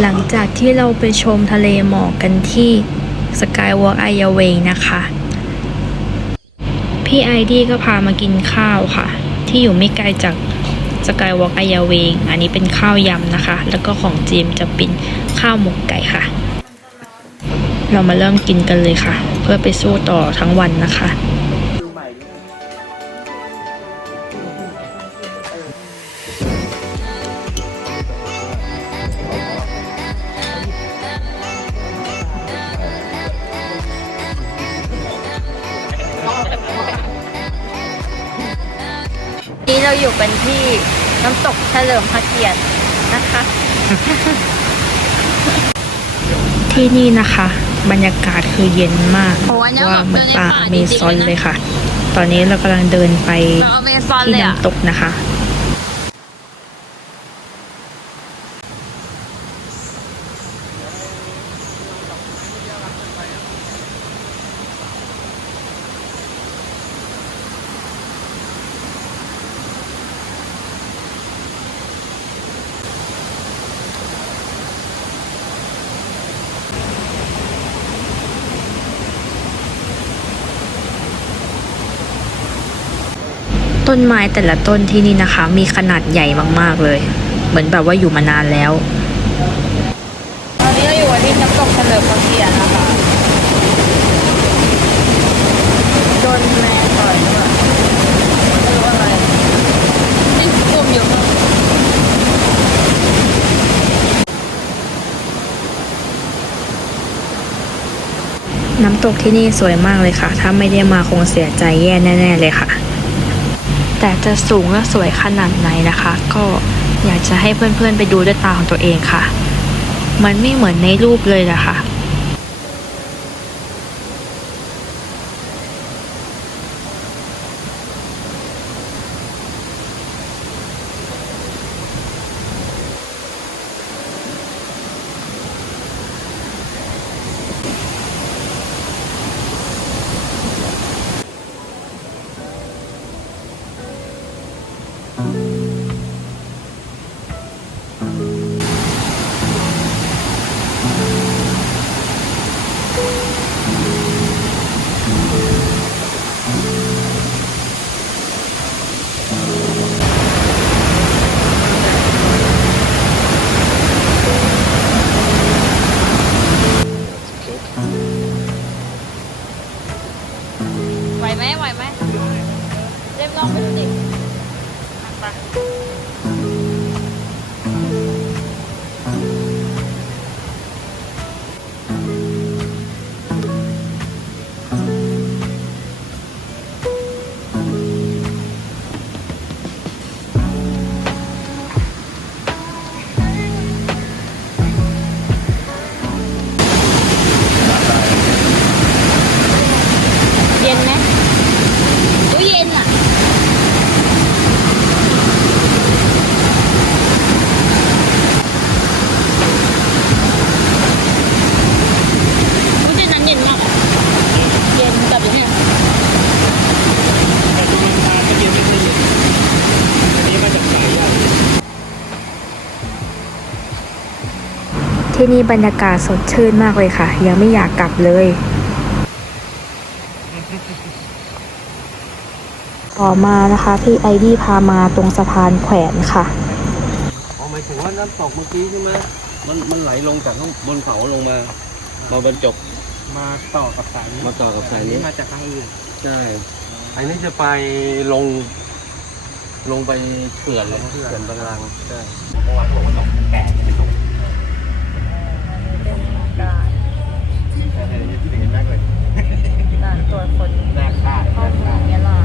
หลังจากที่เราไปชมทะเลหมอกกันที่สกายวอล์กไอยาเวงนะคะ พี่ไอดีก็พามากินข้าวค่ะ ที่อยู่ไม่ไกลจากสกายวอล์กไอยาเวงอันนี้เป็นข้าวยำนะคะ แล้วก็ของจีมจะเป็นข้าวหมกไก่ค่ะ เรามาเริ่มกินกันเลยค่ะ เพื่อไปสู้ต่อทั้งวันนะคะ เราอยู่กันที่น้ำตกเฉลิมพระเกียรตินะคะ ที่นี่นะคะ บรรยากาศคือเย็นมากโอ้อันนี้ว่าแบบเหมือนป่าเดินในป่าอเมซอนจริงๆเลยนะเลยค่ะ ตอนนี้เรากำลังเดินไปเราอเมซอนที่เลยอะน้ำตกนะคะ ต้นไม้แต่ละต้นที่นี่นะคะ มีขนาดใหญ่มากๆเลย เหมือนแบบว่าอยู่มานานแล้ว ตอนนี้เราอยู่ที่น้ำตกเฉลิมพระเกียรตินะคะโดนแมวต่อยหรือเปล่าไม่รู้อะไรนี่กลมอยู่ข้างน้ำตกที่นี่สวยมากเลยค่ะ ถ้าไม่ได้มาคงเสียใจแย่แน่ ๆ เลยค่ะ แต่จะสูงและสวยขนาดไหนนะคะ ก็อยากจะให้เพื่อนๆไปดูด้วยตาของตัวเองค่ะ มันไม่เหมือนในรูปเลยนะคะ ไหวไหมไหวไหมเรียบลองไปดูดิไป ที่นี่บรรยากาศสดชื่นมากเลยค่ะ ยังไม่อยากกลับเลยต่อมานะคะพี่ไอดีพามาตรงสะพานแขวนค่ะอ๋อหมายถึงว่าน้ำตกเมื่อกี้ใช่ไหมมันมันไหลลงจากข้างบนเขาลงมา มาบรรจบมาต่อกับสายนี้มาต่อกับสายนี้นี้มาจากทางอื่นใช่อันนี้จะไปลง ลงไปเขื่อนเลยเขื่อนบางรังใช่ ด่านตรวจคนหน้าค่ายเข้าเมืองยะลา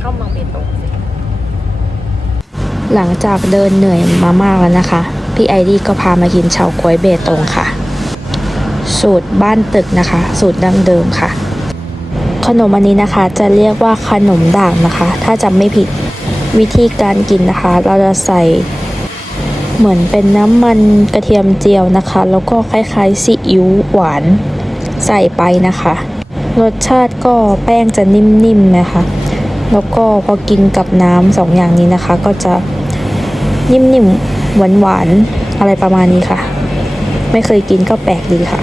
เข้าเมืองเบตงสิหลังจากเดินเหนื่อยมามากแล้วนะคะ พี่ไอดีก็พามากินเฉาก๊วยเบตงค่ะ สูตรบ้านตึกนะคะ สูตรดั้งเดิมค่ะ ขนมอันนี้นะคะ จะเรียกว่าขนมด่างนะคะ ถ้าจำไม่ผิดวิธีการกินนะคะ เราจะใส่ เหมือนเป็นน้ำมันกระเทียมเจียวนะคะ แล้วก็คล้ายๆซีอิ๊วหวานใส่ไปนะคะ รสชาติก็แป้งจะนิ่มๆนะคะ แล้วก็พอกินกับน้ำสองอย่างนี้นะคะ ก็จะนิ่มๆหวานหวานๆอะไรประมาณนี้ค่ะ ไม่เคยกินก็แปลกดีค่ะ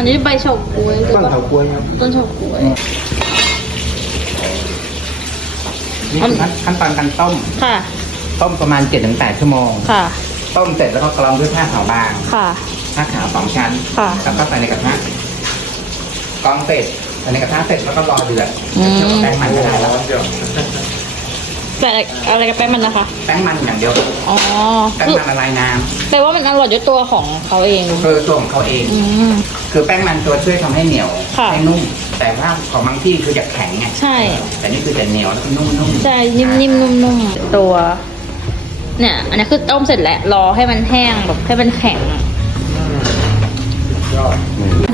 อันนี้ใบเฉาก๊วยต้นเถาก๊วยครับต้นเฉาก๊วย นี่คือขั้นขั้นตอนการต้ม ค่ะ ต้มประมาณ7-8ชั่วโมง ค่ะ ต้มเสร็จแล้วก็กรองด้วยผ้าขาวบาง ค่ะ ผ้าขาวสองชั้นค่ะ แล้วก็ใส่ในกระทะกรองเสร็จใส่ในกระทะเสร็จแล้วก็รอเดือดอืม เคี่ยวกับแป้งมันก็ได้แล้วแต่อะไรกับแป้งมันนะคะ แป้งมันอย่างเดียวอ๋อ แป้งคือมันละลายน้แปลว่ามันอร่อยด้วยตัวของเขาเองำคือตัวของเขาเอง อืม คือแป้งมันตัวช่วยทำให้เหนียวค่ะให้นุ่ม แต่ถ้าของบางที่คือจะแข็งไงใช่ แต่นี่คือจะเหนียวแล้วก็นุ่มๆใช่นิ่มๆนุ่มๆตัว เนี่ย อันนี้คือต้มเสร็จแล้วรอให้มันแห้งแบบให้มันแข็ง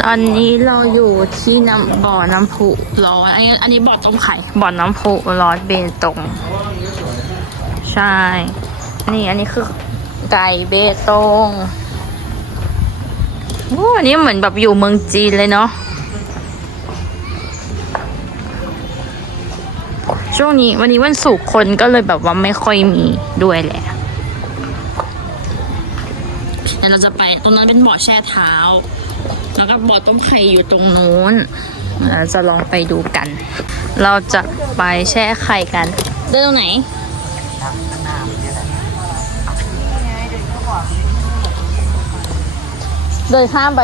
ตอนนี้เราอยู่ที่น้ำบ่อน้ำพุร้อน อันนี้อันนี้บ่อต้มไข่บ่อน้ำพุร้อนเบตง ใช่ นี่อันนี้คือไก่เบตง โอ้อันนี้เหมือนแบบอยู่เมืองจีนเลยเนาะ ช่วงนี้วันนี้วันศุกร์คนก็เลยแบบว่าไม่ค่อยมีด้วยแหละเดี๋ยวเราจะไปตรงนั้นเป็นบ่อแช่เท้า แล้วก็บ่อต้มไข่อยู่ตรงนู้นเราจะลองไปดูกัน เราจะไปแช่ไข่กัน เดินตรงไหน เดินข้ามไป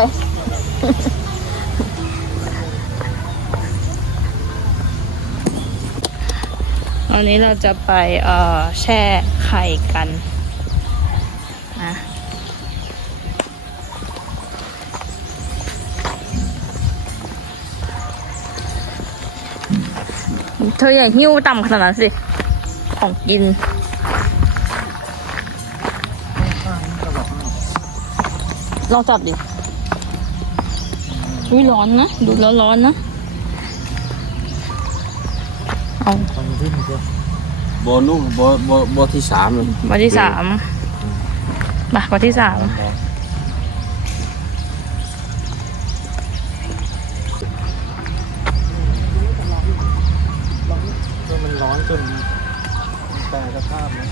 วันนี้เราจะไปเอ่อแช่ไข่กันนะเธออย่าหิ้วต่ำขนาดนั้นสิ ของกิน ลองจับดิอุ้ยร้อนนะ ดูแล้วร้อนนะ เอาโบนุ่มโบโบโบที่สามเลยวันที่สามมาวันที่สามจนมันร้อนจนแปรสภาพนะ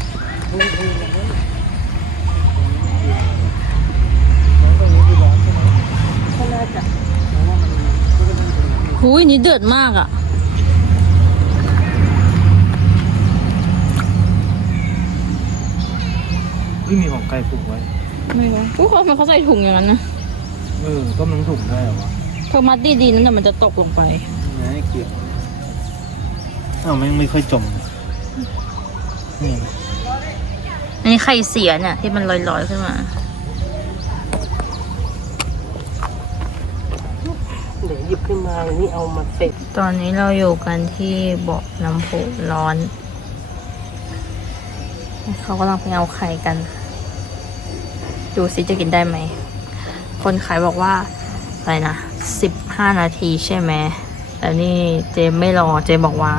ร้อนตรงนี้คือร้อนใช่ไหมก็น่าจะเพราะว่ามันก็จะเป็นตรงนั้น อยู่หุยนี่เดือดมากอะ่ะที่มีของไก่ผูกไว้ ไม่รู้ทุกคนมันเขาใส่ถุงอย่างนั้นนะเออ ก็มันถุงได้เหรอวะเธอมัดดีๆนั่นแต่มันจะตกลงไปนี่ไงเกี่ยวอ้าวแม่งไม่ค่อยจมนี่อันนี้ไข่เสียเนี่ยที่มันลอยๆขึ้นมา ยวหยิบขึ้นมาอันนี้เอามาเสร็จ ตอนนี้เราอยู่กันที่บ่อน้ำพุร้อน เขากำลังไปเอาไข่กัน ดูสิจะกินได้ไหม คนขายบอกว่า อะไรนะสิบห้านาทีใช่ไหม แต่นี่เจมไม่รอ เจมบอกว่า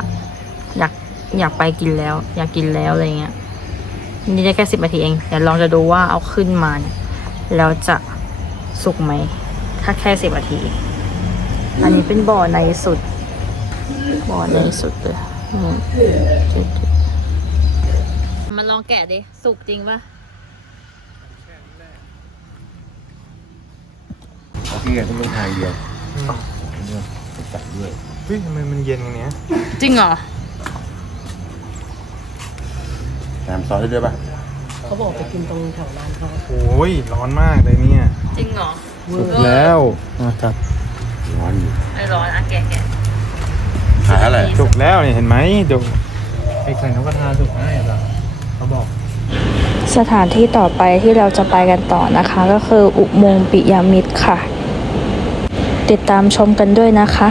อยากอยากไปกินแล้ว อยากกินแล้วอะไรเงี้ย นี่ได้แค่สิบนาทีเอง เดี๋ยวลองจะดูว่าเอาขึ้นมาเนี่ยแล้วจะสุกไหม ถ้าแค่สิบนาที อันนี้เป็นบ่อในสุด บ่อในสุดเลยอืมมันลองแกะดิ สุกจริงปะนี่ไงต้องเป็นทางเดียวเฮ้ยทำไมมันเย็นอย่างเนี้ย จริงเหรอแถมซอสได้ด้วยป่ะ เขาบอกไปกินตรงแถวร้านเขาโอ้ย ร้อนมากเลยเนี่ย จริงเหรอสุกแล้วอะจัด ร้อนอยู่ ไม่ร้อนอะแกะแกะขายอะไร สุกแล้วเนี่ยเห็นไหมเดี๋ยวไอ้ไข่นกกระทาสุกง่ายอะเขาบอก สถานที่ต่อไปที่เราจะไปกันต่อนะคะ ก็คืออุโมงค์ปิยมิตรค่ะ ติดตามชมกันด้วยนะคะ